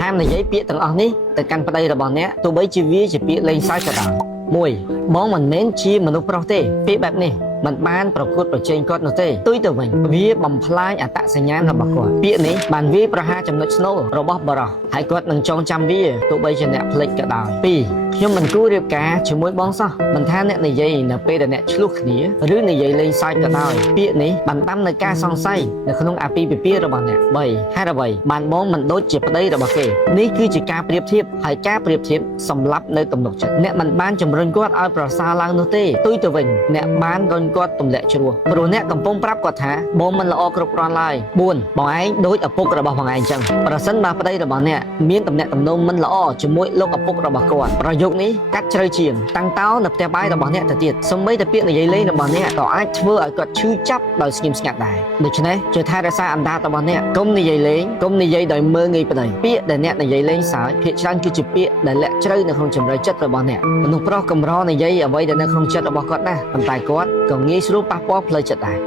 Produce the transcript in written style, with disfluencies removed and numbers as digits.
ហាមនិយាយពាក្យទាំងអស់នេះទៅកាន់ប្តីរបស់អ្នកទោះបីជាវាជាពាក្យលេងសើចក៏ដោយមួយបងមិនមែនជាមនុស្សប្រុសទេពាក្យបែបនេះមិនបានប្រកួតប្រជែងគាត់នោះទេទុយទៅវិញវាបំផ្លាញអត្តសញ្ញាណរបស់គាត់ពាក្យនេះបានវាប្រហារចំណុចស្នូលរបស់បរិសហើយគាត់នឹងចងចាំវាទោះបីជាអ្នកភ្លេចក៏ដោយពីរខ្ញុំមិនគួររៀបការជាមួយបងសោះមិនថាអ្នកនិយាយនៅពេលដែលអ្នកឆ្លោះគ្នាឬនិយាយលេងសើចក៏ដោយពាក្យនេះបានដាំនៅការសង្ស័យនៅក្នុងអាពាហ៍ពិពាហ៍របស់អ្នក3ហេតុអ្វីបានបងមិនដូចជាប្តីរបស់គេនេះគឺជាការប្រៀបធៀបហើយការប្រៀបធៀបសម្លាប់នៅទំនុកចិត្តអ្នកមិនបានជំរុញគាត់ឲ្យប្រសើរឡើងនោះទេទុយទៅវិញអ្នកបានរុញគាត់ទម្លាក់ជ្រោះព្រោះអ្នកកំពុងប្រាប់គាត់ថាបងមិនល្អគ្រប់គ្រាន់ឡើយ4បងឯងដូចឪពុករបស់បងឯងចឹងប្រសិនបើប្តីរបស់អ្នកមានទំនាក់ទំនងមិនល្អជាមួយលោកឪពុករបស់គាត់ប្រយោគនេះកាត់ជ្រៅជាងតាំងតោនៅផ្ទះបាយរបស់អ្នកទៅទៀតសូម្បីតែពាក្យនិយាយលេងរបស់អ្នកក៏អាចធ្វើឲ្យគាត់ឈឺចាប់ដោយស្ងៀមស្ងាត់ដែរដូច្នេះជួយថែរក្សាអណ្ដាតរបស់អ្នកកុំនិយាយលេងកុំនិយាយដោយមើលងាយប្តីពាក្យដែលអ្នកនិយាយលេងសើចភាគច្រើនគឺជាពាក្យដែលលាក់ជ្រៅនៅក្នុងជំរឿចិត្តរបស់អ្នកមនុស្សប្រុសកម្រនិយាយអ្វីដែលនៅក្នុងចិត្តរបស់គាត់ណាប៉ុន្តែគាត់ក៏ងាយស្រួលប៉ះពាល់ផ្លូវចិត្តដែរ